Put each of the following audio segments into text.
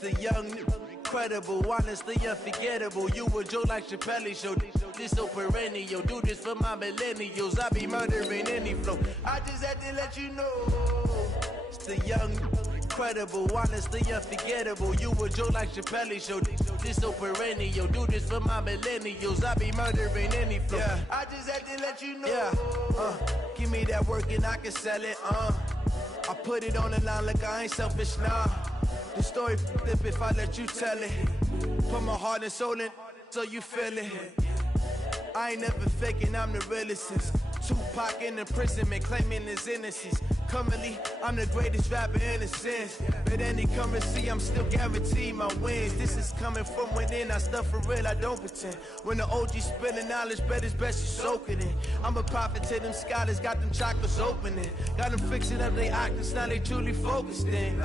The young, incredible, honestly unforgettable. You a Joe like Chappelle show. This so perennial. Do this for my millennials. I be murdering any flow. I just had to let you know. It's the young, incredible, honestly unforgettable. You a Joe like Chappelle show. This so perennial. Do this for my millennials. I be murdering any flow. Yeah. I just had to let you know. Yeah. Give me that work and I can sell it. I put it on the line like I ain't selfish, nah. The story flip if I let you tell it. Put my heart and soul in so you feel it. I ain't never faking, I'm the realest. Tupac in imprisonment, claiming his innocence. Currently, I'm the greatest rapper in a sense. But any currency, I'm still guaranteed my wins. This is coming from within, I stuff for real, I don't pretend. When the OG spilling knowledge, bet it's best you soak it in. I'm a prophet to them scholars, got them chakras opening. Got them fixing up they octaves, now they truly focused in.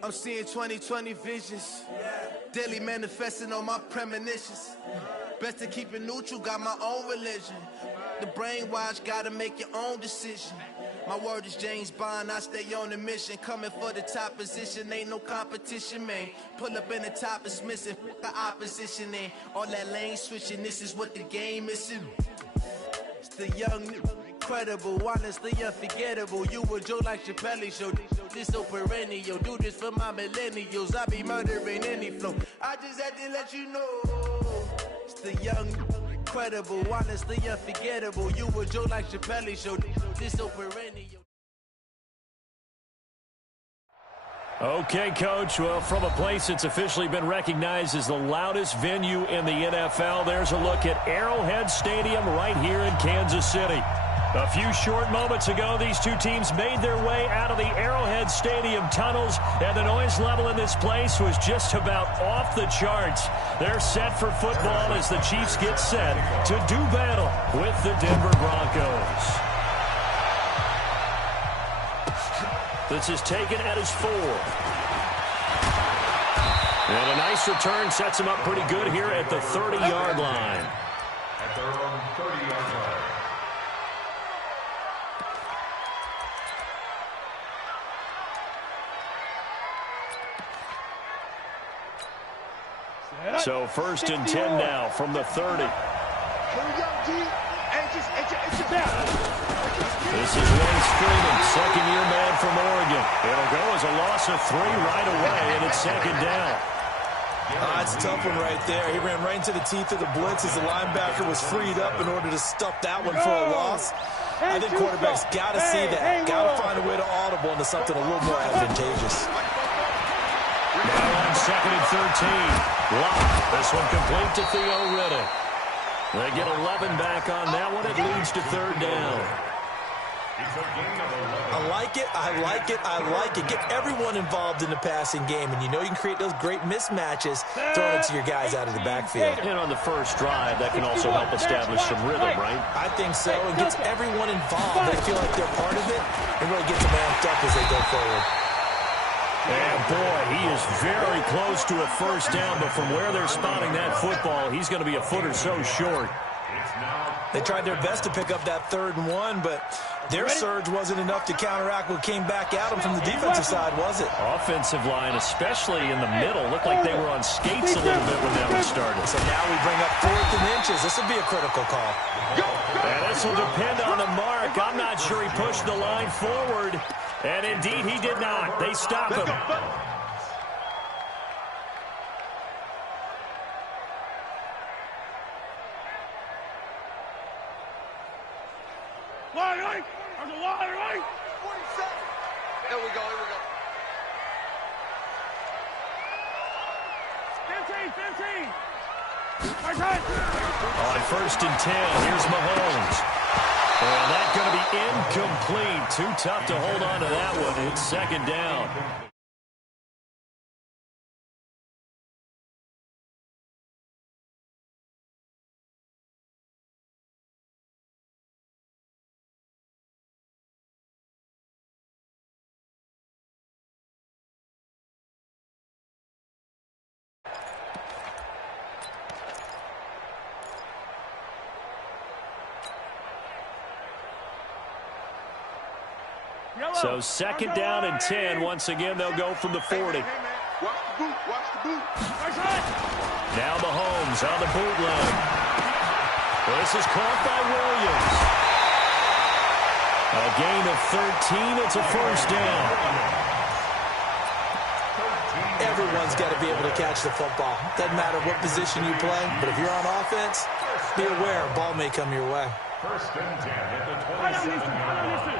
I'm seeing 2020 visions. Daily manifesting on my premonitions. Best to keep it neutral, got my own religion. The brainwash, gotta make your own decision. My word is James Bond, I stay on the mission. Coming for the top position, ain't no competition, man. Pull up in the top, it's missing, the opposition in. All that lane switching, this is what the game is. It's the young, incredible, honestly unforgettable. You a Joe like Chappelle show. This so perennial. Do this for my millennials. I be murdering any flow. I just had to let you know. It's the young, incredible, honestly unforgettable. You a Joe like Chappelle show. This so perennial. Okay, Coach. Well, from a place that's officially been recognized as the loudest venue in the NFL, there's a look at Arrowhead Stadium right here in Kansas City. A few short moments ago, these two teams made their way out of the Arrowhead Stadium tunnels, and the noise level in this place was just about off the charts. They're set for football as the Chiefs get set to do battle with the Denver Broncos. This is taken at his 4. And a nice return sets him up pretty good here at the 30-yard line. At their own 30-yard line. So 1st and 10 now from the 30. This is Wayne Freeman, second-year man from Oregon. It'll go as a loss of 3 right away, and it's 2nd down. It's a tough one right there. He ran right into the teeth of the blitz as the linebacker was freed up in order to stuff that one for a loss. I think quarterbacks got to see that. Got to find a way to audible into something a little more advantageous. Now on 2nd and 13. Lock. This one complete to Theo Riddick. They get 11 back on that one. It leads to 3rd down. I like it. I like it. I like it. Get everyone involved in the passing game, and you know you can create those great mismatches throwing it to your guys out of the backfield. And on the first drive, that can also help establish some rhythm, right? I think so. It gets everyone involved. They feel like they're part of it. It really gets them amped up as they go forward. And boy, he is very close to a 1st down, but from where they're spotting that football, he's going to be a foot or so short. They tried their best to pick up that 3rd and 1, but their surge wasn't enough to counteract what came back at them from the defensive side, was it? Offensive line, especially in the middle, looked like they were on skates a little bit when that one started. So now we bring up 4th and inches. This will be a critical call. And this will depend on the mark. I'm not sure he pushed the line forward. And indeed, he did not. They stop him. Line right. There's a line right. 47. Here we go. 15. Right. On 1st and 10, here's Mahomes. And that's going to be incomplete. Too tough to hold on to that one. It's 2nd down. So 2nd down and 10. Once again, they'll go from the 40. boot. Watch the boot. Now Mahomes on the bootleg. This is caught by Williams. A gain of 13. It's a first down. Everyone's got to be able to catch the football. Doesn't matter what position you play, but if you're on offense, be aware a ball may come your way. First and 10 at the 27-yard line.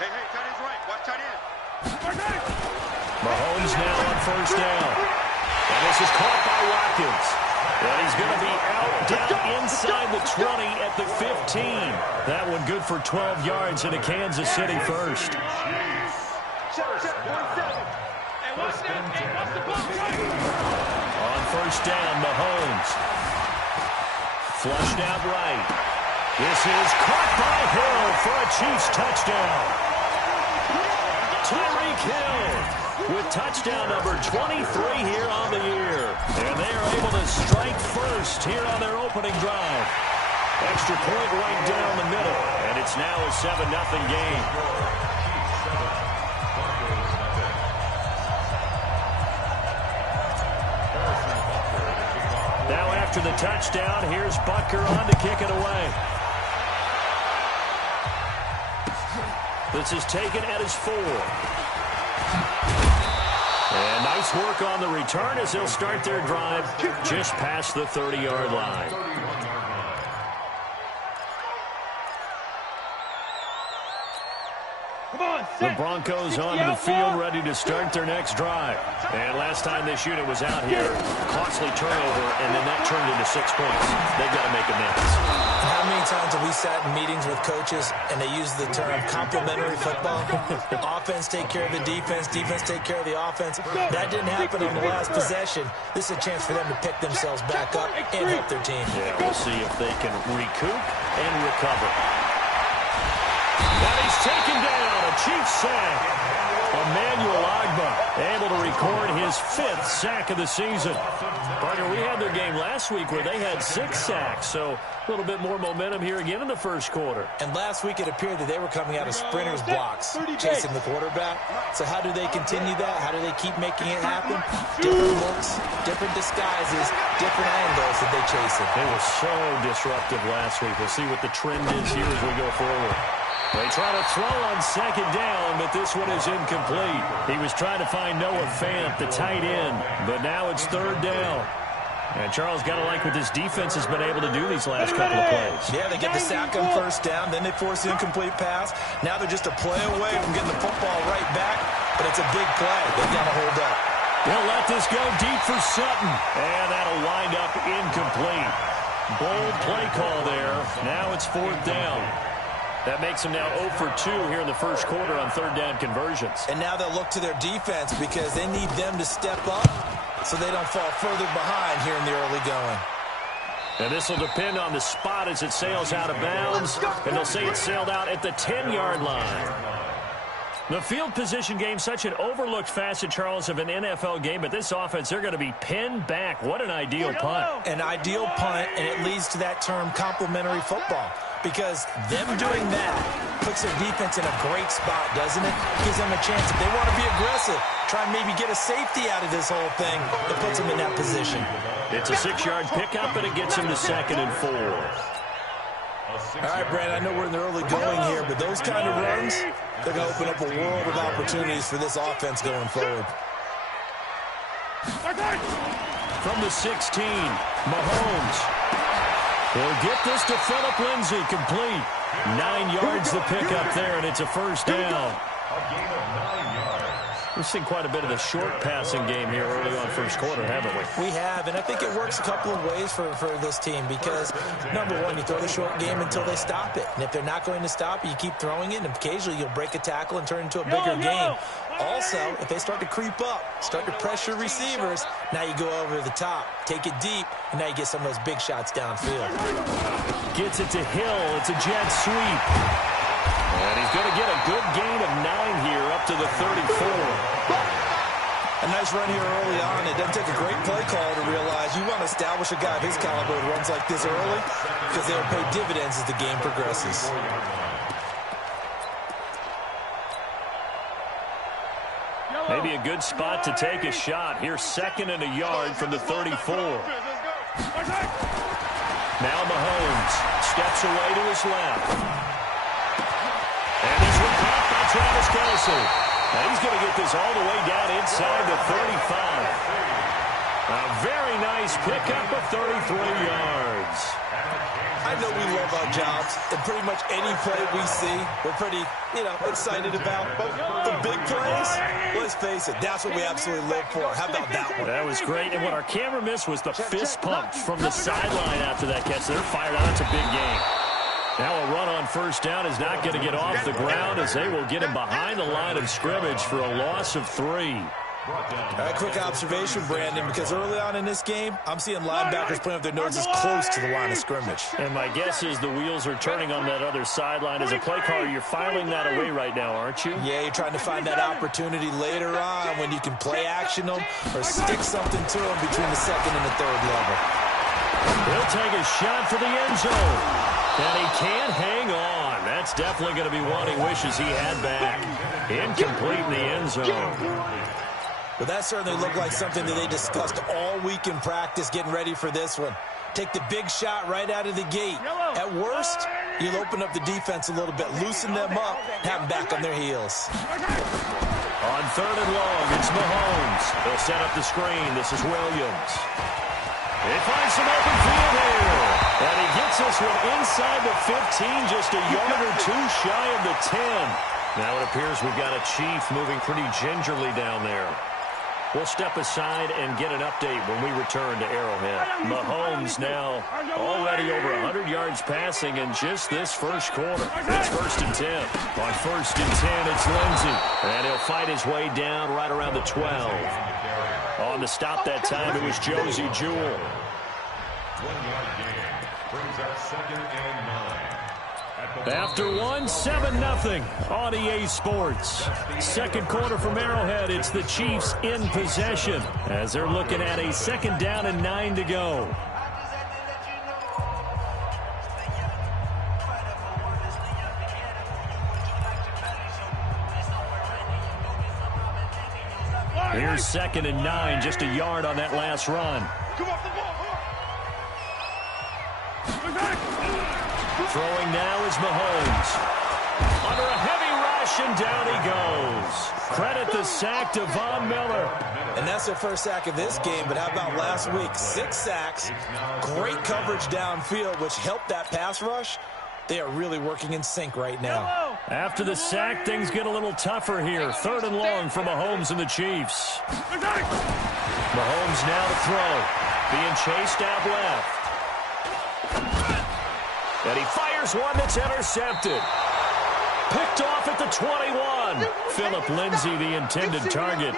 Hey, tight end's right. Watch tight end. Mahomes now on first down. And this is caught by Watkins. And he's going to be out down inside the 20 at the 15. That one good for 12 yards into Kansas City first. On first down, Mahomes. Flushed out right. This is caught by Hill for a Chiefs touchdown. Tyreek Hill with touchdown number 23 here on the year. And they are able to strike first here on their opening drive. Extra point right down the middle. And it's now a 7-0 game. Now after the touchdown, here's Butker on to kick it away. This is taken at his 4. And nice work on the return as they'll start their drive just past the 30-yard line. The Broncos onto the field, ready to start their next drive. And last time this unit was out here, costly turnover, and then that turned into 6 points. They've got to make amends. How many times have we sat in meetings with coaches and they use the term complementary football? Offense take care of the defense, defense take care of the offense. That didn't happen on the last possession. This is a chance for them to pick themselves back up and help their team. Yeah, we'll see if they can recoup and recover. Now he's taken down. A Chiefs sack. Emmanuel Ogbah able to record his 5th sack of the season. Partner, we had their game last week where they had 6 sacks, so a little bit more momentum here again in the first quarter. And last week it appeared that they were coming out of sprinters blocks, chasing the quarterback. So how do they continue that? How do they keep making it happen? Different looks, different disguises, different angles that they chase it. They were so disruptive last week. We'll see what the trend is here as we go forward. They try to throw on second down, but this one is incomplete. He was trying to find Noah Fant, the tight end, but now it's third down. And Charles got to like what this defense has been able to do these last couple of plays. Yeah, they get the sack on first down, then they force the incomplete pass. Now they're just a play away from getting the football right back, but it's a big play. They've got to hold up. They'll let this go deep for Sutton, and that'll wind up incomplete. Bold play call there. Now it's fourth down. That makes them now 0 for 2 here in the first quarter on third down conversions. And now they'll look to their defense because they need them to step up so they don't fall further behind here in the early going. And this will depend on the spot as it sails out of bounds. And they'll say it sailed out at the 10-yard line. The field position game, such an overlooked facet, Charles, of an NFL game. But this offense, they're going to be pinned back. What an ideal punt. An ideal punt, and it leads to that term complementary football. Because them doing that puts their defense in a great spot, doesn't it? Gives them a chance. If they want to be aggressive, try and maybe get a safety out of this whole thing, it puts them in that position. It's a 6-yard pickup, and it gets them to 2nd and 4. All right, Brad, I know we're in the early going here, but those kind of runs, they're going to open up a world of opportunities for this offense going forward. From the 16, Mahomes. He'll get this to Phillip Lindsay, complete. 9 yards the pickup there, and it's a first down. A gain of 9 yards. We've seen quite a bit of the short passing game here early on first quarter, haven't we? We have, and I think it works a couple of ways for this team because, number one, you throw the short game until they stop it. And if they're not going to stop it, you keep throwing it, and occasionally you'll break a tackle and turn it into a bigger game. Also, if they start to creep up, start to pressure receivers, now you go over the top, take it deep, and now you get some of those big shots downfield. Gets it to Hill. It's a jet sweep. And he's going to get a good gain of 9 here up to the 34. A nice run here early on. It doesn't take a great play call to realize you want to establish a guy of his caliber who runs like this early because they'll pay dividends as the game progresses. Maybe be a good spot to take a shot. Here's 2nd and a yard from the 34. Now Mahomes steps away to his left. And this one caught by Travis Kelce. And he's going to get this all the way down inside the 35. A very nice pickup of 33 yards. I know we love our jobs, and pretty much any play we see, we're pretty, excited about. But the big plays, let's face it, that's what we absolutely live for. How about that one? That was great, and what our camera missed was the fist pumps from the sideline after that catch. They're fired out. It's a big game. Now a run on first down is not going to get off the ground as they will get him behind the line of scrimmage for a loss of 3. A quick observation, Brandon, because early on in this game, I'm seeing linebackers putting up their noses close to the line of scrimmage. And my guess is the wheels are turning on that other sideline. As a play caller, you're filing that away right now, aren't you? Yeah, you're trying to find that opportunity later on when you can play action them or stick something to them between the 2nd and the 3rd level. He'll take a shot for the end zone. And he can't hang on. That's definitely going to be one he wishes he had back. Incomplete in the end zone. But that certainly looked like something that they discussed all week in practice getting ready for this one. Take the big shot right out of the gate. At worst, you'll open up the defense a little bit, loosen them up, have them back on their heels. On 3rd and long, it's Mahomes. They'll set up the screen. This is Williams. He finds some open field here. And he gets this one inside the 15, just a yard or 2 shy of the 10. Now it appears we've got a Chief moving pretty gingerly down there. We'll step aside and get an update when we return to Arrowhead. Mahomes now already over 100 yards passing in just this first quarter. It's 1st and 10. On 1st and 10, it's Lindsey. And he'll fight his way down right around the 12. On the stop that time, it was Josie Jewell. 1-yard gain brings up 2nd and 9. After 1, 7-0 on EA Sports. 2nd quarter from Arrowhead. It's the Chiefs in possession as they're looking at a 2nd down and 9 to go. Here's 2nd and 9, just a yard on that last run. Throwing now is Mahomes. Under a heavy rush, and down he goes. Credit the sack to Von Miller. And that's their first sack of this game, but how about last week? 6 sacks, great coverage downfield, which helped that pass rush. They are really working in sync right now. After the sack, things get a little tougher here. 3rd and long for Mahomes and the Chiefs. Mahomes now to throw. Being chased out left. And he fires one that's intercepted. Picked off at the 21. Philip Lindsay, the intended target.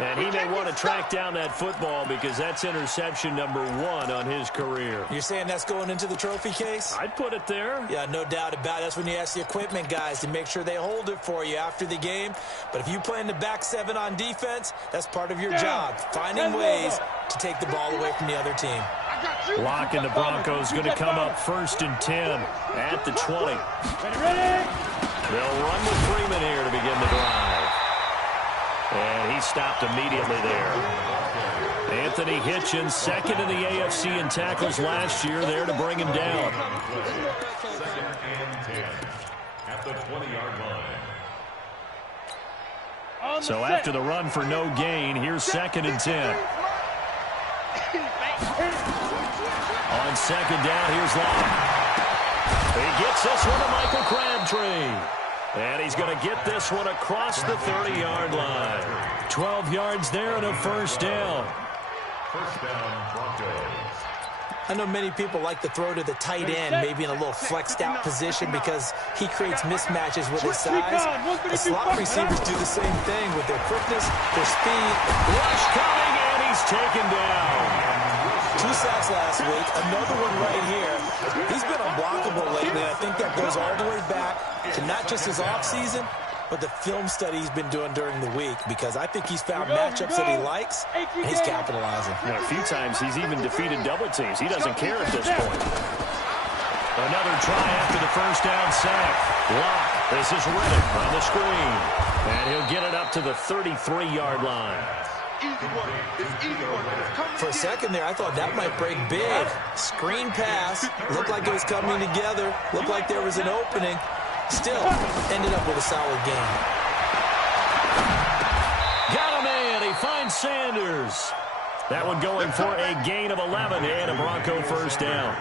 And he may want to track down that football because that's interception number 1 on his career. You're saying that's going into the trophy case? I'd put it there. Yeah, no doubt about it. That's when you ask the equipment guys to make sure they hold it for you after the game. But if you play in the back 7 on defense, that's part of your job, finding ways to take the ball away from the other team. Lock and the Broncos going to come up 1st and 10 at the 20. They'll run with Freeman here to begin the drive. And he stopped immediately there. Anthony Hitchens, 2nd in the AFC in tackles last year, there to bring him down. 2nd and 10 at the 20-yard line. So after the run for no gain, here's 2nd and 10. On 2nd down, here's Locke. He gets this one to Michael Crabtree. And he's going to get this one across the 30-yard line. 12 yards there and a 1st down. 1st down, Broncos. I know many people like to throw to the tight end, maybe in a little flexed out position because he creates mismatches with his size. The slot receivers do the same thing with their quickness, their speed. Rush coming, and he's taken down. 2 sacks last week, another one right here. He's been unblockable lately, and I think that goes all the way back to not just his offseason, but the film study he's been doing during the week, because I think he's found matchups that he likes, and he's capitalizing. You know, a few times he's even defeated double teams. He doesn't care at this point. Another try after the 1st down sack. Locke This is Reddick on the screen. And he'll get it up to the 33-yard line. For a second there, I thought that might break big. Screen pass. Looked like it was coming together. Looked like there was an opening. Still, ended up with a solid game. Got a man. He finds Sanders. That one going for a gain of 11 and a Bronco first down.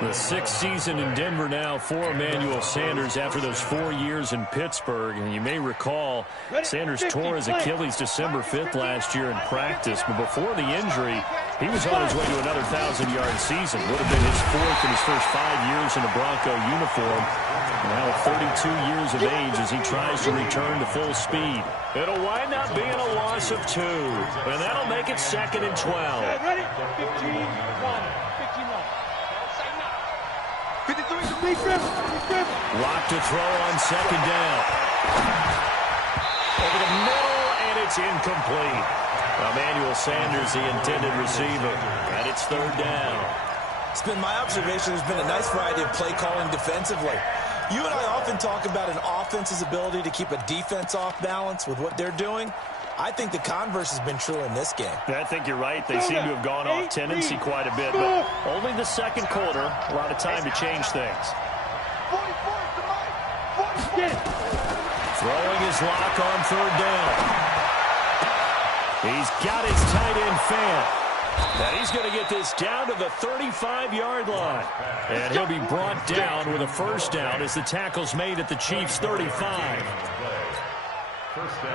The sixth season in Denver now for Emmanuel Sanders after those 4 years in Pittsburgh. And you may recall Sanders tore his Achilles December 5th last year in practice. But before the injury, he was on his way to another 1,000-yard season. Would have been his fourth in his first 5 years in a Bronco uniform. Now at 32 years of age as he tries to return to full speed. It'll wind up being a loss of 2. And that'll make it 2nd and 12. Ready? 15-1. Lock to throw on second down. Over the middle, and it's incomplete. Emmanuel Sanders, the intended receiver, and it's third down. It's been my observation there's been a nice variety of play calling defensively. You and I often talk about an offense's ability to keep a defense off balance with what they're doing. I think the converse has been true in this game. I think you're right. They seem to have gone off tendency quite a bit, but only the second quarter. A lot of time to change things. Throwing his lock on third down. He's got his tight end Fant. And he's going to get this down to the 35-yard line. And he'll be brought down with a first down as the tackle's made at the Chiefs' 35.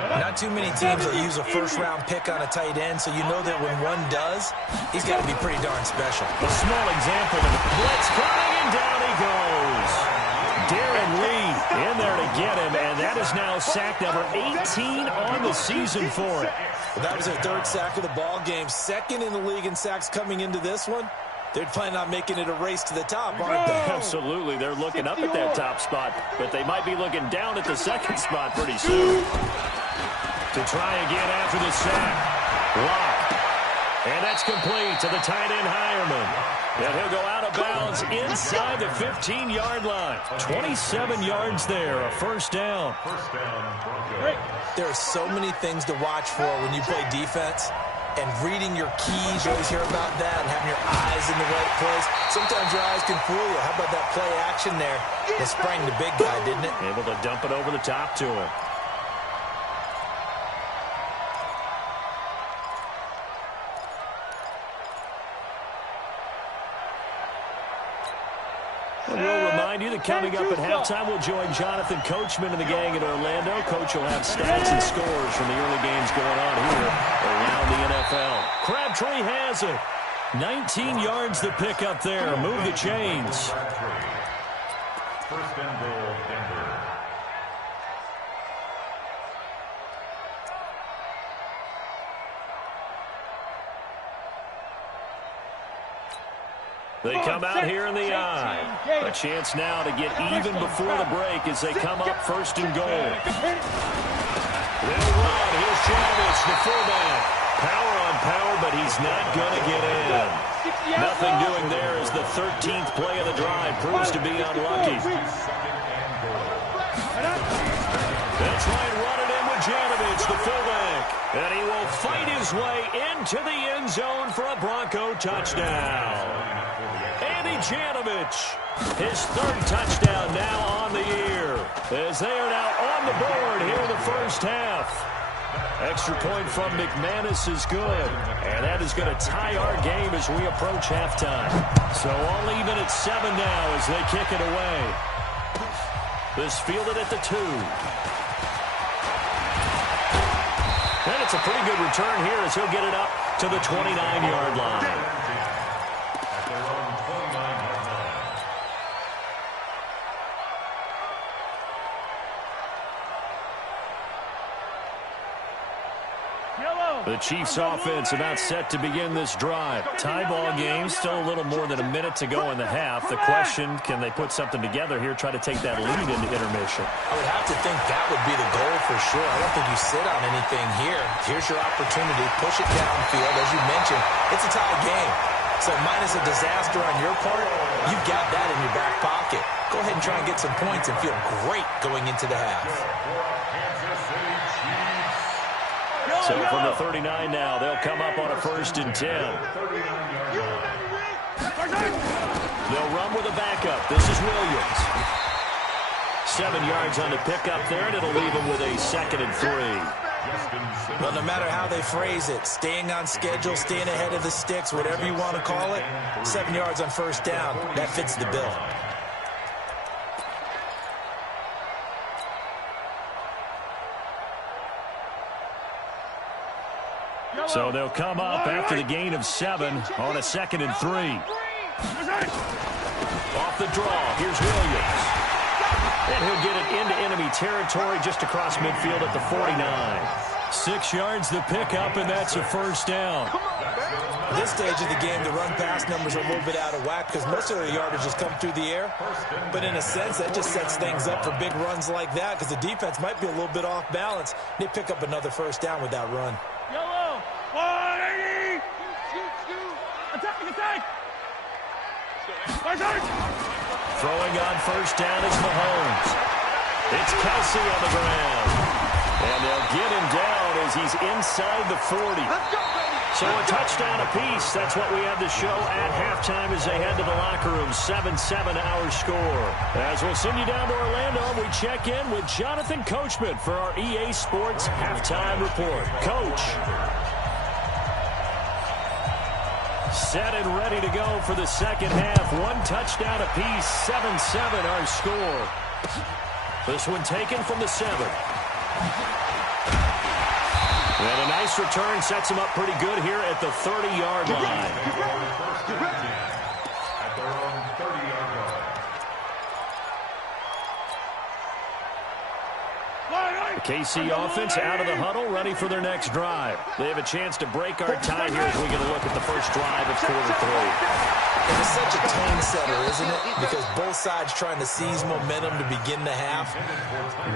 Not too many teams will use a first-round pick on a tight end, so you know that when one does, he's got to be pretty darn special. A small example of blitz coming, and down he goes. Darren Lee in there to get him, and that is now sack number 18 on the season for it. Well, that was their third sack of the ball game. Second in the league in sacks coming into this one. They're planning on making it a race to the top, aren't they? Absolutely. They're looking up at that top spot, but they might be looking down at the second spot pretty soon. To try again after the sack. Lock. And that's complete to the tight end Hireman. And he'll go out of bounds inside the 15-yard line. 27 yards there, a first down. There are so many things to watch for when you play defense. And reading your keys, you always hear about that, and having your eyes in the right place. Sometimes your eyes can fool you. How about that play action there? It sprang the big guy, didn't it? Able to dump it over the top to him. And we'll remind you that coming up at halftime, we'll join Jonathan Coachman and the gang in Orlando. Coach will have stats and scores from the early games going on here around the NFL. Crabtree has it. 19 yards to pick up there. Move the chains. First and goal, Denver. They come out here in the eye. A chance now to get even before the break as they come up first and goal. They'll run. Here's Janovich, the fullback. Power on power, but he's not going to get in. Nothing doing there as the 13th play of the drive proves to be unlucky. That's right, run it in with Janovich, the fullback. And he will fight his way into the end zone for a Bronco touchdown. Andy Janovich, his third touchdown now on the year, as they are now on the board here in the first half. Extra point from McManus is good, and that is going to tie our game as we approach halftime. So all even at 7 now as they kick it away. This fielded at the 2. And it's a pretty good return here as he'll get it up to the 29-yard line. The Chiefs offense about set to begin this drive. Tie ball game, still a little more than a minute to go in the half. The question, can they put something together here, try to take that lead into intermission? I would have to think that would be the goal for sure. I don't think you sit on anything here. Here's your opportunity. Push it downfield. As you mentioned, it's a tie game. So minus a disaster on your part, you've got that in your back pocket. go ahead and try and get some points and feel great going into the half. So from the 39 now, they'll come up on a 1st and 10. They'll run with a backup. This is Williams. 7 yards on the pickup there, and it'll leave them with a 2nd and 3. Well, no matter how they phrase it, staying on schedule, staying ahead of the sticks, whatever you want to call it, 7 yards on 1st down, that fits the bill. So they'll come up after the gain of 7 on a 2nd and 3. Off the draw, here's Williams. And he'll get it into enemy territory just across midfield at the 49. 6 yards the pickup, and that's a 1st down. At this stage of the game, the run-pass numbers are a little bit out of whack because most of their yardage has come through the air. But in a sense, that just sets things up for big runs like that because the defense might be a little bit off balance. They pick up another 1st down with that run. Yellow, 180. Attack. Throwing on 1st down is Mahomes. It's Kelsey on the ground. And they'll get him down as he's inside the 40. So a touchdown apiece. That's what we have to show at halftime as they head to the locker room. 7-7 our score. As we'll send you down to Orlando, we check in with Jonathan Coachman for our EA Sports Halftime Report. Coach. Set and ready to go for the 2nd half. 1 touchdown apiece. 7-7 our score. This one taken from the 7. And a nice return sets him up pretty good here at the 30-yard line. At their own 30-yard line. The KC offense out of the huddle, ready for their next drive. They have a chance to break our tie here as we get a look at the first drive of quarter 3. And it's such a tone setter, isn't it? Because both sides trying to seize momentum to begin the half.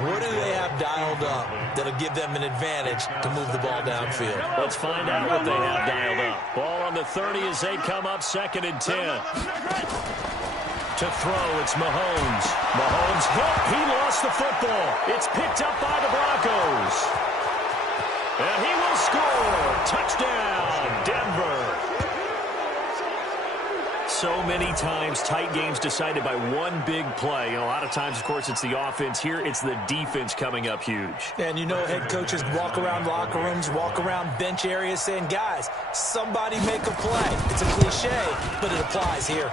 What do they have dialed up that'll give them an advantage to move the ball downfield? Let's find out what they have dialed up. Ball on the 30 as they come up 2nd and 10. To throw, it's Mahomes. Mahomes hit. He lost the football. It's picked up by the Broncos. And he will score. Touchdown, Denver. So many times tight games decided by one big play. And a lot of times, of course, it's the offense. Here, it's the defense coming up huge. And you know head coaches walk around locker rooms, walk around bench areas saying, guys, somebody make a play. It's a cliche, but it applies here.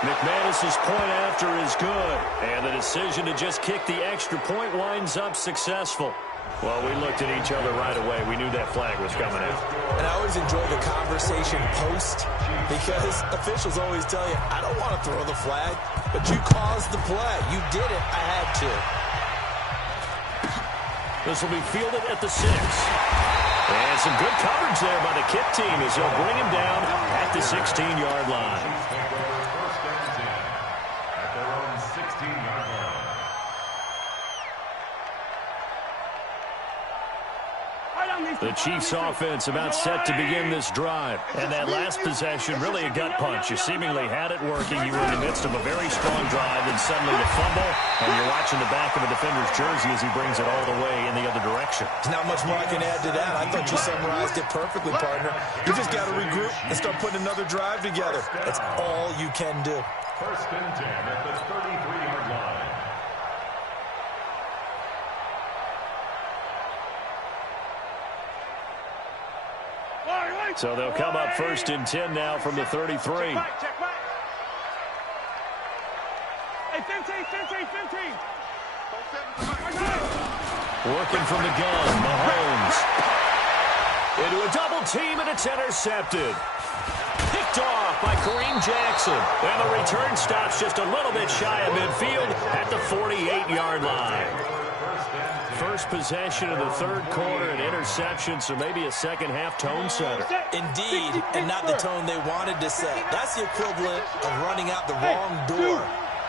McManus's point after is good. And the decision to just kick the extra point winds up successful. Well, we looked at each other right away. We knew that flag was coming out. And I always enjoy the conversation post because officials always tell you, I don't want to throw the flag, but you caused the play. You did it. I had to. This will be fielded at the 6. And some good coverage there by the kick team as they'll bring him down at the 16-yard line. At their own 16-yard line. The Chiefs offense about set to begin this drive. And that last possession, really a gut punch. You seemingly had it working. You were in the midst of a very strong drive, and suddenly the fumble, and you're watching the back of a defender's jersey as he brings it all the way in the other direction. There's not much more I can add to that. I thought you summarized it perfectly, partner. You just got to regroup and start putting another drive together. That's all you can do. 1st and 10 at the 33-yard line. So they'll come up 1st and 10 now from the 33. Check back. Hey, 15. Working from the gun, Mahomes. Into a double team, and it's intercepted. Picked off by Kareem Jackson. And the return stops just a little bit shy of midfield at the 48-yard line. First possession of the 3rd quarter, an interception, so maybe a second-half tone setter. Indeed, and not the tone they wanted to set. That's the equivalent of running out the wrong door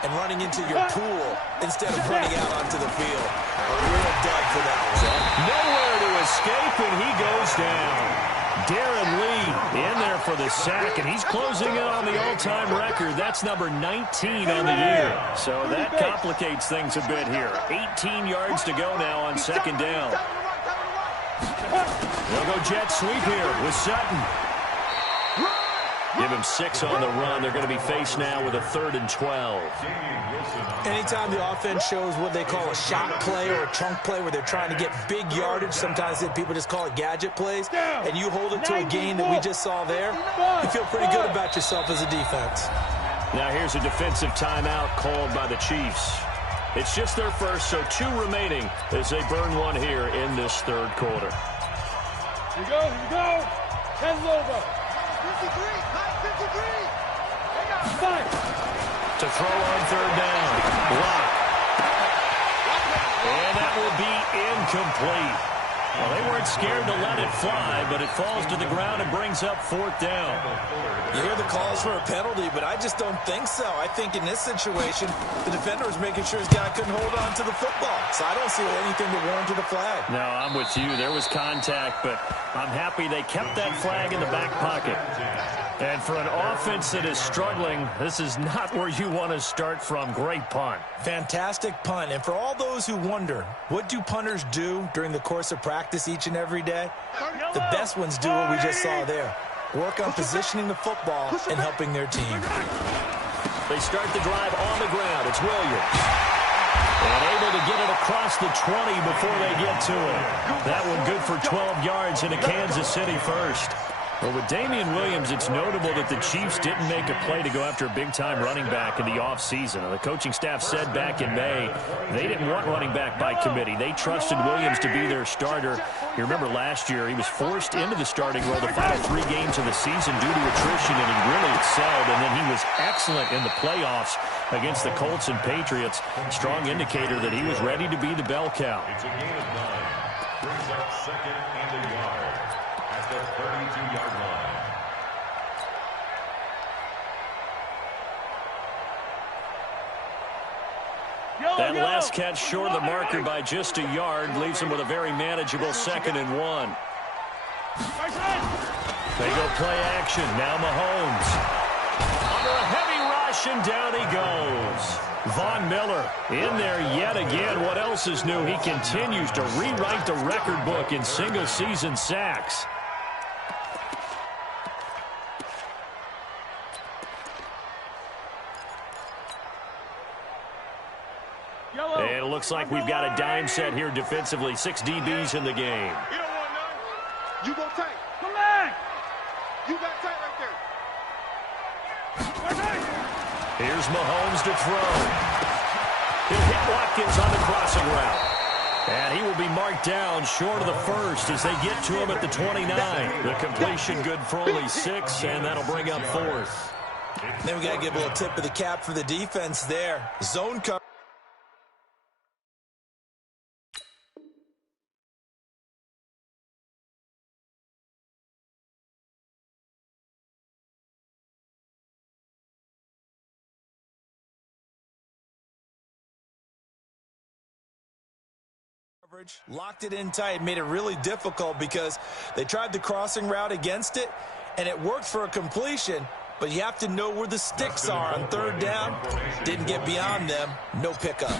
and running into your pool instead of running out onto the field. A real dud for that one. Nowhere to escape, and he goes down. Darren Lee in there for the sack, and he's closing in on the all-time record. That's number 19 on the year. So that complicates things a bit here. 18 yards to go now on second down. They'll go jet sweep here with Sutton. Give him 6 on the run. They're going to be faced now with a 3rd and 12. Anytime the offense shows what they call a shot play or a chunk play where they're trying to get big yardage, sometimes people just call it gadget plays, and you hold it to a gain that we just saw there, you feel pretty good about yourself as a defense. Now here's a defensive timeout called by the Chiefs. It's just their first, so 2 remaining as they burn one here in this 3rd quarter. Here you go. 10 over. 53. To throw on 3rd down. Block. And that will be incomplete. Well, they weren't scared to let it fly, but it falls to the ground and brings up 4th down. You hear the calls for a penalty, but I just don't think so. I think in this situation, the defender was making sure his guy couldn't hold on to the football. So I don't see anything that warranted a flag. No, I'm with you. There was contact, but I'm happy they kept that flag in the back pocket. And for an offense that is struggling, this is not where you want to start from. Great punt. Fantastic punt. And for all those who wonder, what do punters do during the course of practice each and every day? The best ones do what we just saw there. Work on positioning the football and helping their team. They start the drive on the ground. It's Williams. And able to get it across the 20 before they get to it. That one good for 12 yards into Kansas City first. Well, with Damian Williams, it's notable that the Chiefs didn't make a play to go after a big-time running back in the offseason. The coaching staff said back in May they didn't want running back by committee. They trusted Williams to be their starter. You remember last year he was forced into the starting role the final 3 games of the season due to attrition, and he really excelled. And then he was excellent in the playoffs against the Colts and Patriots. Strong indicator that he was ready to be the bell cow. It's a gain of 9. Brings up 2nd and a yard at the 32-yard line. That last catch short of the marker by just a yard leaves him with a very manageable 2nd and 1. They go play action. Now Mahomes. Under a heavy rush, and down he goes. Von Miller in there yet again. What else is new? He continues to rewrite the record book in single-season sacks. And it looks like we've got a dime set here defensively. 6 DBs in the game. You don't want none. You go tight. Come back. You got tight right there. Here's Mahomes to throw. He'll hit Watkins on the crossing route. And he will be marked down short of the first as they get to him at the 29. The completion good for only 6, and that'll bring up 4th. Then we got to give a little tip of the cap for the defense there. Zone coverage. Locked it in tight, made it really difficult because they tried the crossing route against it, and it worked for a completion, but you have to know where the sticks are on 3rd down. Didn't get beyond them. No pickup.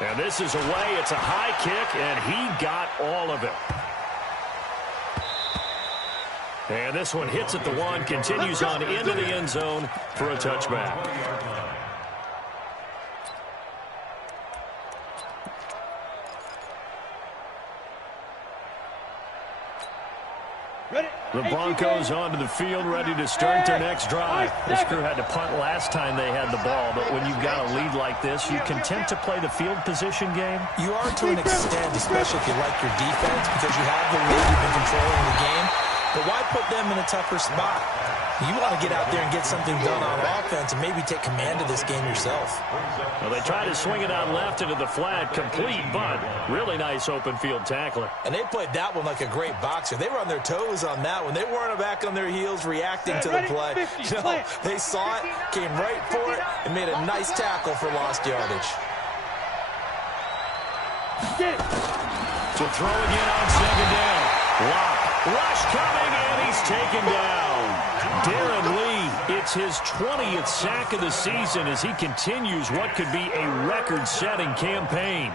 And this is away. It's a high kick, and he got all of it. And this one hits at the 1, continues on into the end zone for a touchback. The Broncos onto the field, ready to start their next drive. This crew had to punt last time they had the ball, but when you've got a lead like this, you content to play the field position game? You are to an extent, especially if you like your defense, because you have the lead, you've been controlling the game. But why put them in a tougher spot? You want to get out there and get something done on offense and maybe take command of this game yourself. Well, they try to swing it out left into the flat, complete, but really nice open field tackling. And they played that one like a great boxer. They were on their toes on that one. They weren't back on their heels reacting to the play. No, they saw it, came right for it, and made a nice tackle for lost yardage. To throw again on 2nd down. Lock. Rush coming, and he's taken down. Darren Lee, it's his 20th sack of the season as he continues what could be a record-setting campaign.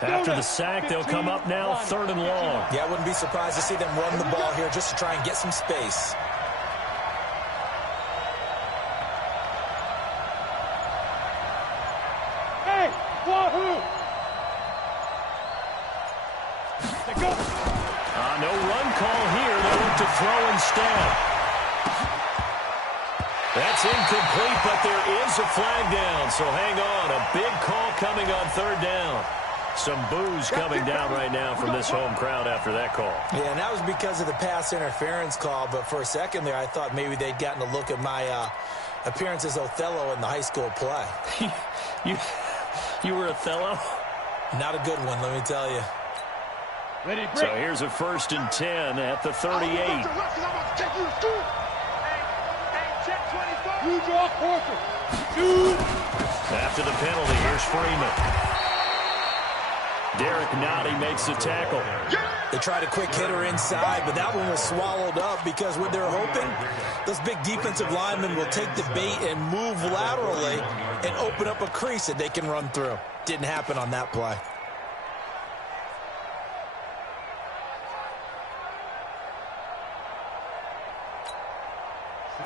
After the sack, they'll come up now 3rd and long. Yeah, I wouldn't be surprised to see them run the ball here just to try and get some space. Hey, Wahoo! Go. No run call here. They look to throw instead. That's incomplete, but there is a flag down, so hang on. A big call coming on 3rd down. Some boos coming down right now from this home crowd after that call. Yeah, and that was because of the pass interference call, but for a second there I thought maybe they'd gotten a look at my appearance as Othello in the high school play. You were Othello? Not a good one, let me tell you. Ready, so here's a 1st and 10 at the 38. You draw quarter. Shoot. After the penalty, here's Freeman. Derek Nottie makes the tackle. They tried a quick hitter inside, but that one was swallowed up because what they're hoping, those big defensive linemen will take the bait and move laterally and open up a crease that they can run through. Didn't happen on that play.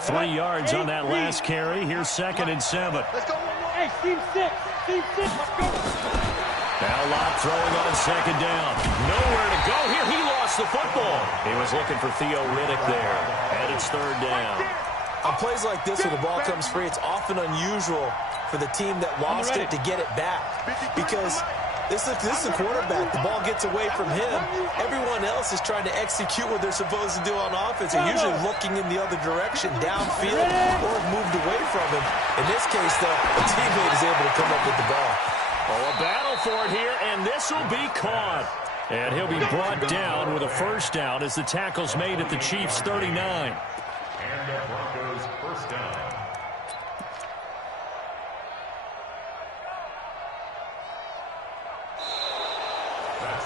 Three yards on that last carry. Here's 2nd and 7. Let's go. Hey, team 6. Team 6, let's go. Now Lott throwing on 2nd down. Nowhere to go here. He lost the football. He was looking for Theo Riddick there. And it's 3rd down. On plays like this where the ball comes free, it's often unusual for the team that lost it to get it back. Because this is a quarterback. The ball gets away from him. Everyone else is trying to execute what they're supposed to do on offense. They're usually looking in the other direction, downfield, or moved away from him. In this case, though, a teammate is able to come up with the ball. Oh, a battle for it here, and this will be caught. And he'll be brought down with a 1st down as the tackle's made at the Chiefs' 39. And the Broncos' 1st down.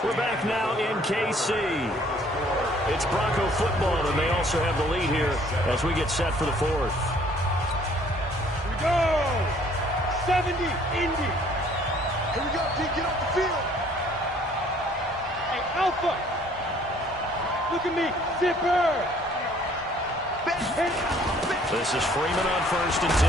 We're back now in KC. It's Bronco football, and they also have the lead here as we get set for the 4th. Here we go. 70, Indy. Here we go, D. Get off the field. Hey, Alpha. Look at me. Zipper. This is Freeman on 1st and 10.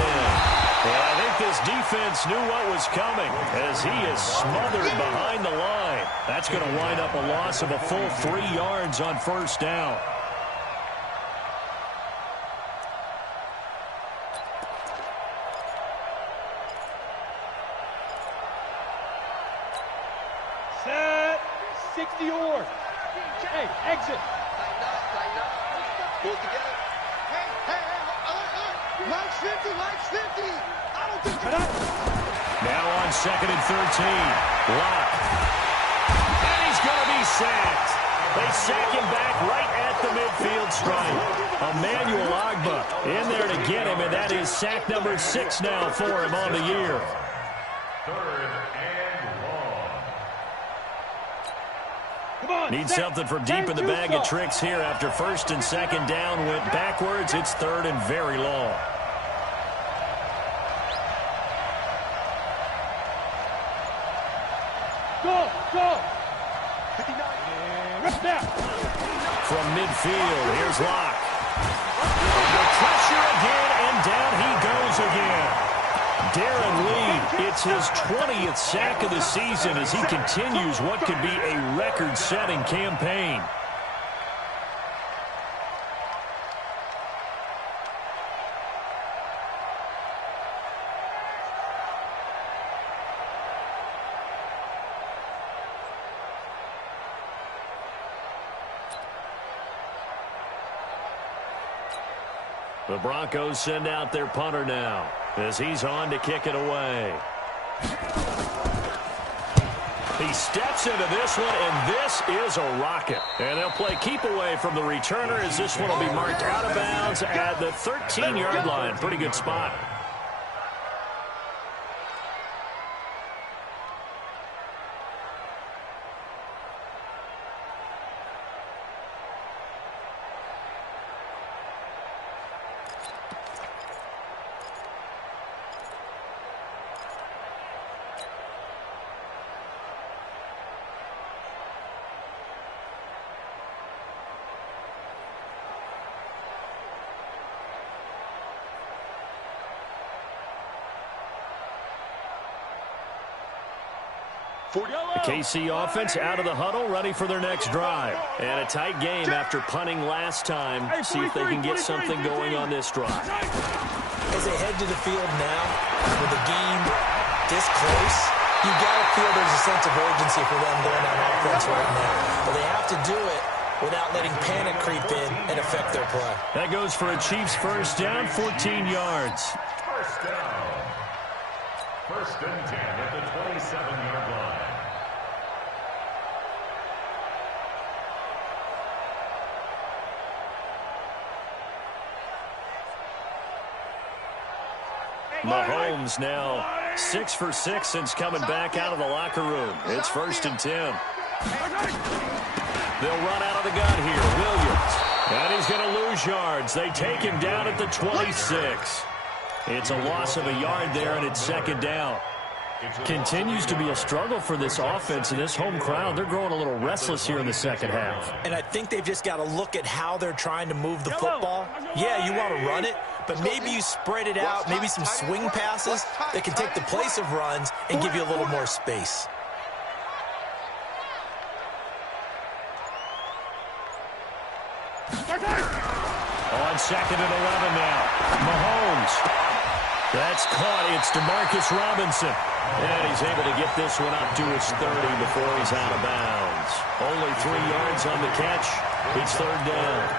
Well, I think this defense knew what was coming as he is smothered behind the line. That's going to wind up a loss of a full 3 yards on 1st down. Set. 60 or. Hey, exit. Pull together. Hey, alert. Lights 50, lights 50. I don't think Now on 2nd and 13. Lott. And he's going to be sacked. They sack him back right at the midfield stripe. Emmanuel Ogbah in there to get him, and that is sack number 6 now for him on the year. 3rd and long. Need something from deep in the bag of tricks here after 1st and 2nd down went backwards. It's 3rd and very long. Go. 59. From midfield, here's Locke. Under pressure again, and down he goes again. Darren Lee, it's his 20th sack of the season as he continues what could be a record-setting campaign. The Broncos send out their punter now as he's on to kick it away. He steps into this one, and this is a rocket. And they'll play keep away from the returner as this one will be marked out of bounds at the 13-yard line. Pretty good spot. The KC offense out of the huddle, ready for their next drive. And a tight game after punting last time. See if they can get something going on this drive. As they head to the field now, with the game this close, you got to feel there's a sense of urgency for them going on offense right now. But they have to do it without letting panic creep in and affect their play. That goes for a Chiefs first down, 14 yards. First down. First and 10 at the 27-yard line. Mahomes now 6 for 6 since coming back out of the locker room. It's first and 10. They'll run out of the gun here. Williams. And he's going to lose yards. They take him down at the 26. It's a loss of a yard there, and it's second down. Continues to be a struggle for this offense and this home crowd. They're growing a little restless here in the second half. And I think they've just got to look at how they're trying to move the football. Yeah, you want to run it, but maybe you spread it out, maybe some swing passes that can take the place of runs and give you a little more space. On second and 11 now. Mahomes. That's caught. It's Demarcus Robinson. And he's able to get this one up to his 30 before he's out of bounds. Only 3 yards on the catch. It's third down.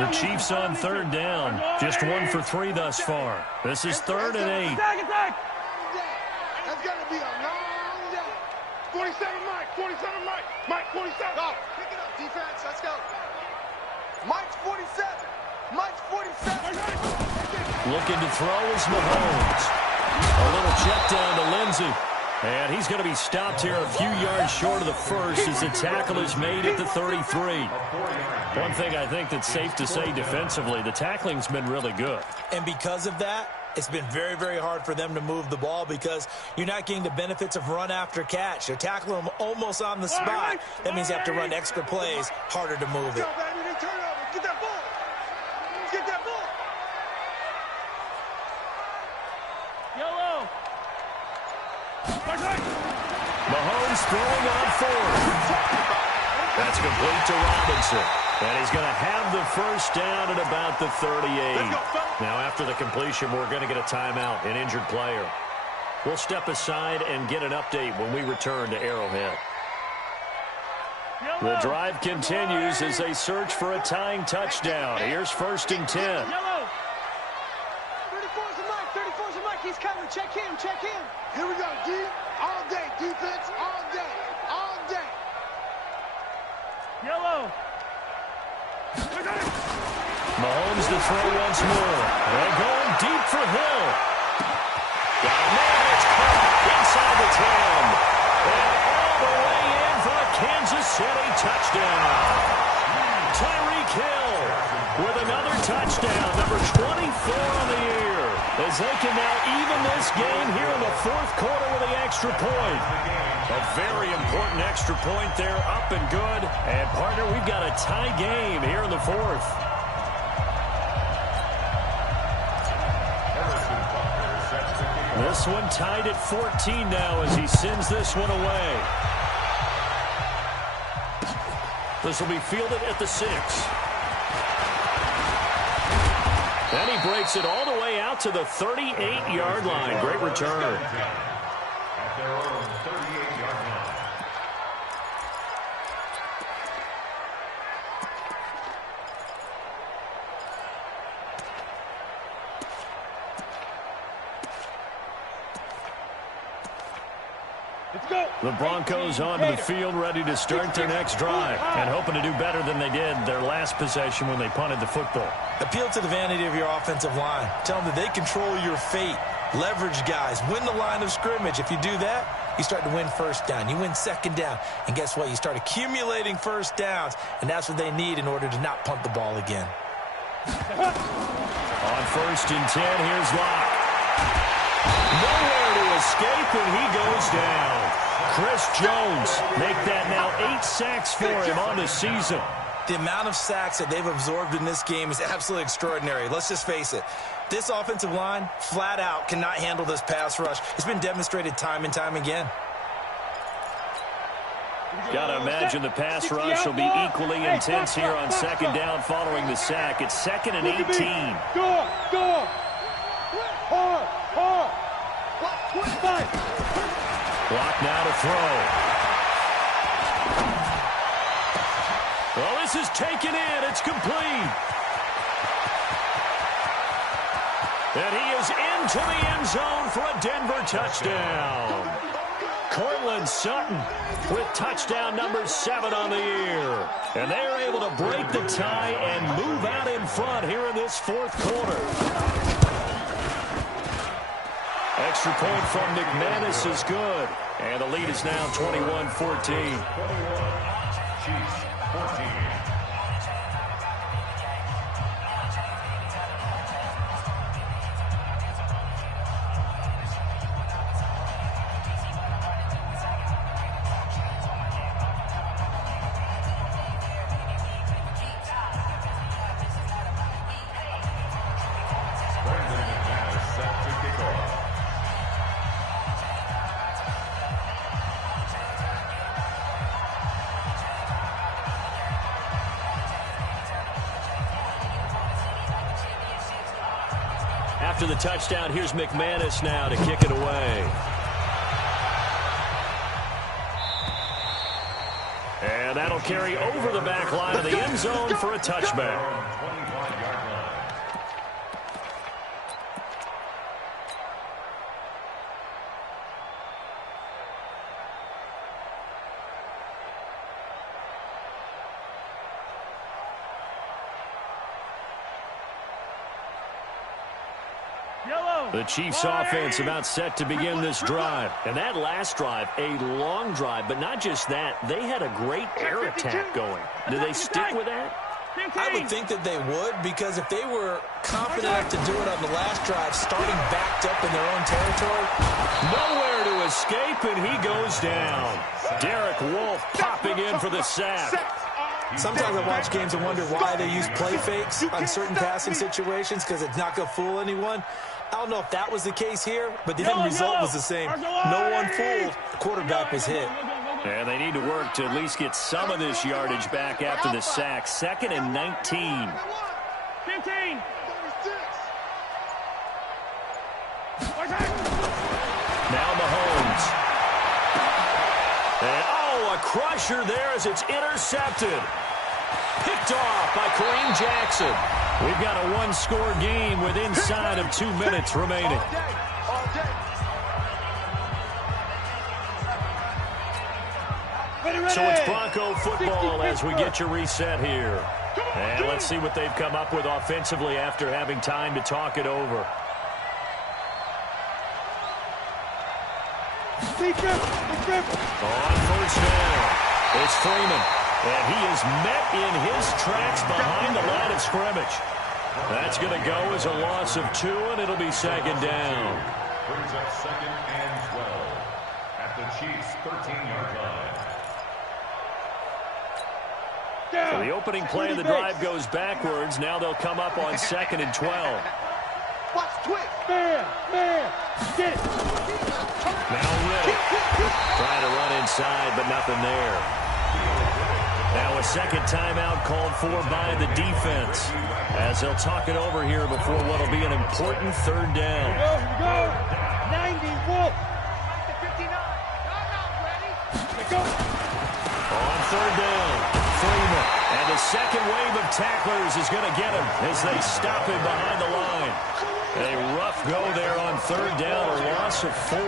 The Chiefs on third down. Just 1 for 3 thus far. This is third and 8. That's got to be a long day. 47, Mike. 47, Mike. Mike, 47. Go. Pick it up, defense. Let's go. Mike's 47. Mike's 47. Looking to throw is Mahomes. A little check down to Lindsey. And he's going to be stopped here a few yards short of the first as the tackle is made at the 33. One thing I think that's safe to say defensively, the tackling's been really good. And because of that, it's been very, very hard for them to move the ball because you're not getting the benefits of run after catch. They're tackling them almost on the spot. That means you have to run extra plays, harder to move it. Get that ball. Get that ball. Yellow. Mahomes throwing on fourth. That's complete to Robinson. And he's going to have the first down at about the 38. Now, after the completion, we're going to get a timeout, an injured player. We'll step aside and get an update when we return to Arrowhead. The drive continues as they search for a tying touchdown. Here's first and 10. 34's a Mike. 34's a Mike. He's coming. Check him. Check him. Here we go, D. All day. Defense all day. All day. Yellow. Mahomes to throw once more. They're going deep for Hill. Got a man. It's caught inside the 10. And all the way in for a Kansas City touchdown. Tyreek Hill with another touchdown, number 24 on the year, as they can now even this game here in the fourth quarter with the extra point. A very important extra point there, up and good. And, partner, we've got a tie game here in the fourth. This one tied at 14 now as he sends this one away. This will be fielded at the 6. Then he breaks it all the way out to the 38-yard line. Great return. At their own 38-yard line. The Broncos onto the field, ready to start their next drive, and hoping to do better than they did their last possession when they punted the football. Appeal to the vanity of your offensive line. Tell them that they control your fate. Leverage guys. Win the line of scrimmage. If you do that, you start to win first down. You win second down. And guess what? You start accumulating first downs, and that's what they need in order to not punt the ball again. On 1st and 10, here's Locke. Nowhere to escape, and he goes down. Chris Jones make that now 8 sacks for him on the season. The amount of sacks that they've absorbed in this game is absolutely extraordinary. Let's just face it. This offensive line, flat out, cannot handle this pass rush. It's been demonstrated time and time again. Got to imagine the pass rush will be equally intense here on 2nd down following the sack. It's 2nd and 18. Go! Hard! Clock now to throw. Well, this is taken in. It's complete. And he is into the end zone for a Denver touchdown. Cortland Sutton with touchdown number 7 on the year. And they are able to break the tie and move out in front here in this 4th quarter. Extra point from McManus is good. And the lead is now 21-14. Chiefs 14. After the touchdown, here's McManus now to kick it away. And that'll carry over the back line of the end zone for a touchback. The Chiefs offense about set to begin this drive. And that last drive, a long drive, but not just that. They had a great air attack going. Do they stick with that? I would think that they would, because if they were confident enough to do it on the last drive, starting backed up in their own territory. Nowhere to escape, and he goes down. Derek Wolfe popping in for the sack. Sometimes I watch games and wonder why they use play fakes on certain passing situations, because it's not going to fool anyone. I don't know if that was the case here, but the end result was the same. No one fooled. The quarterback was hit. And they need to work to at least get some of this yardage back after the sack. 2nd and 19. 15. Now Mahomes. And, a crusher there as it's intercepted. Picked off by Kareem Jackson. We've got a one-score game with inside of 2 minutes remaining. So it's Bronco football as we get your reset here. And let's see what they've come up with offensively after having time to talk it over. On 1st down, it's Freeman. And he is met in his tracks behind the line of scrimmage. That's going to go as a loss of 2, and it'll be 2nd down. Brings up 2nd and 12 at the Chiefs' 13-yard line. So the opening play of the drive goes backwards. Now they'll come up on 2nd and 12. Watch twist. Man, get it. Now Riddick trying to run inside, but nothing there. Now a second timeout called for by the defense as they'll talk it over here before what will be an important 3rd down. Here we go. 90, Wolf. 59. Ready? Go. On 3rd down, Freeman. And the second wave of tacklers is going to get him as they stop him behind the line. A rough go there on 3rd down, a loss of 4.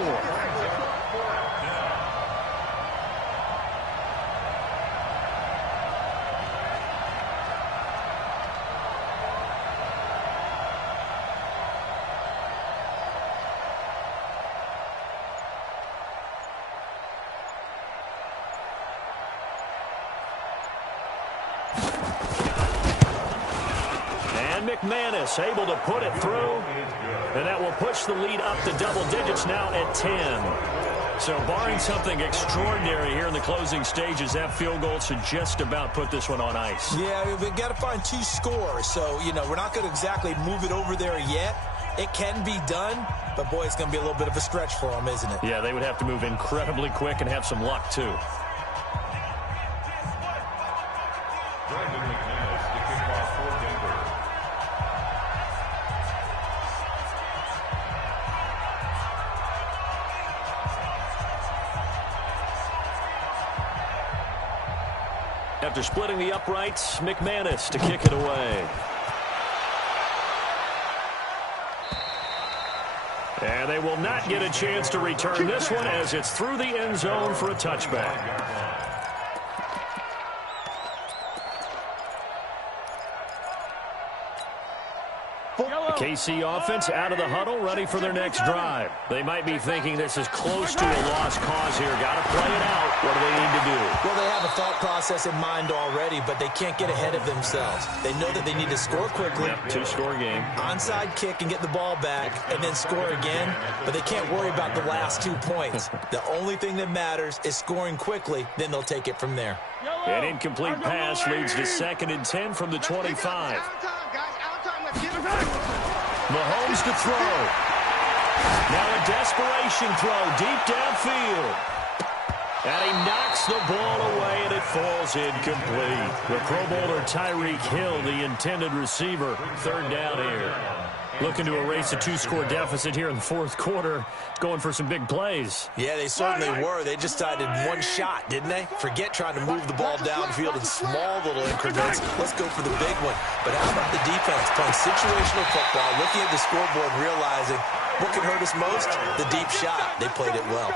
And McManus able to put it through. And that will push the lead up to double digits now at 10. So barring something extraordinary here in the closing stages, that field goal should just about put this one on ice. Yeah, we've got to find 2 scores. So, we're not going to exactly move it over there yet. It can be done, but, boy, it's going to be a little bit of a stretch for them, isn't it? Yeah, they would have to move incredibly quick and have some luck, too. After splitting the uprights, McManus to kick it away. And they will not get a chance to return this one as it's through the end zone for a touchback. The KC offense out of the huddle, ready for their next drive. They might be thinking this is close to a lost cause here. Got to play it out. What do they need to do? Well, they have a thought process in mind already, but they can't get ahead of themselves. They know that they need to score quickly. Yep, 2-score game. Onside kick and get the ball back and then score again, but they can't worry about the last 2 points. The only thing that matters is scoring quickly, then they'll take it from there. An incomplete pass leads to 2nd and 10 from the 25. Mahomes to throw. Now a desperation throw deep downfield. And he knocks the ball away, and it falls incomplete. The Pro Bowler Tyreek Hill, the intended receiver, 3rd down here. Looking to erase a 2-score deficit here in the 4th quarter, going for some big plays. Yeah, they certainly were. They just decided one shot, didn't they? Forget trying to move the ball downfield in small little increments. Let's go for the big one. But how about the defense playing situational football, looking at the scoreboard and realizing what can hurt us most? The deep shot. They played it well.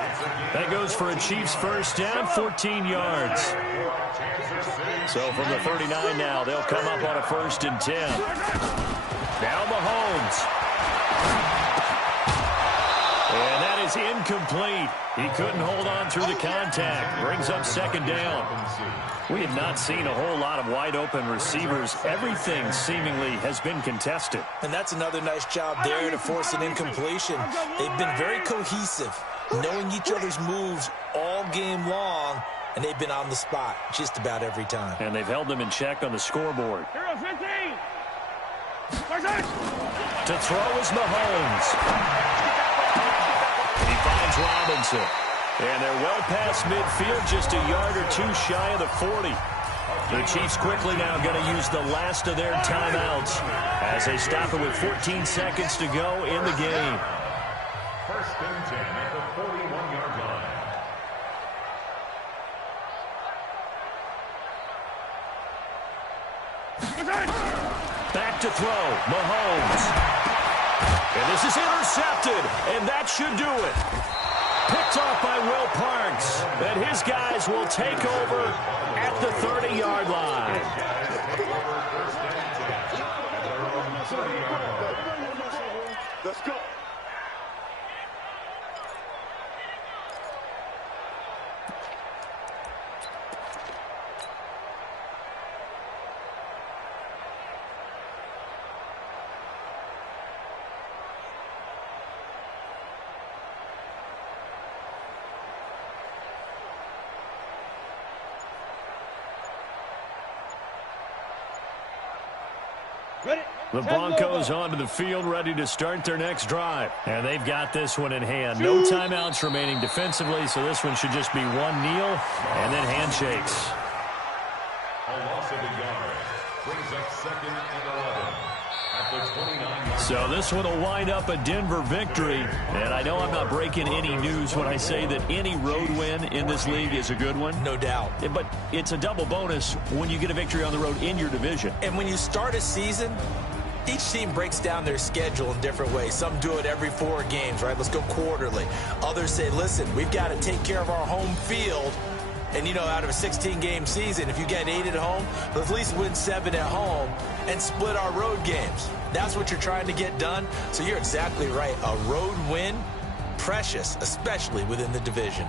That goes for a Chiefs 1st down, 14 yards. So from the 39 now, they'll come up on a 1st and 10. Now Mahomes. And that is incomplete. He couldn't hold on through the contact. Brings up 2nd down. We have not seen a whole lot of wide-open receivers. Everything seemingly has been contested. And that's another nice job there to force an incompletion. They've been very cohesive, knowing each other's moves all game long, and they've been on the spot just about every time. And they've held them in check on the scoreboard. To throw is Mahomes. He finds Robinson. And they're well past midfield, just a yard or 2 shy of the 40. The Chiefs quickly now going to use the last of their timeouts as they stop it with 14 seconds to go in the game. 1st and 10 at the 41-yard line. Back to throw, Mahomes. And this is intercepted, and that should do it. Picked off by Will Parks, and his guys will take over at the 30-yard line. Let's go. The Broncos onto the field, ready to start their next drive. And they've got this one in hand. No timeouts remaining defensively, so this one should just be one kneel and then handshakes. A loss of a yard brings up 2nd and 11 at the 29-yard. So this one will wind up a Denver victory. And I know I'm not breaking any news when I say that any road win in this league is a good one. No doubt. But it's a double bonus when you get a victory on the road in your division. And when you start a season, each team breaks down their schedule in different ways. Some do it every 4 games, right? Let's go quarterly. Others say, listen, we've got to take care of our home field. And, out of a 16-game season, if you get 8 at home, let's at least win 7 at home and split our road games. That's what you're trying to get done. So you're exactly right. A road win, precious, especially within the division.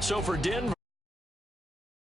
So for Denver.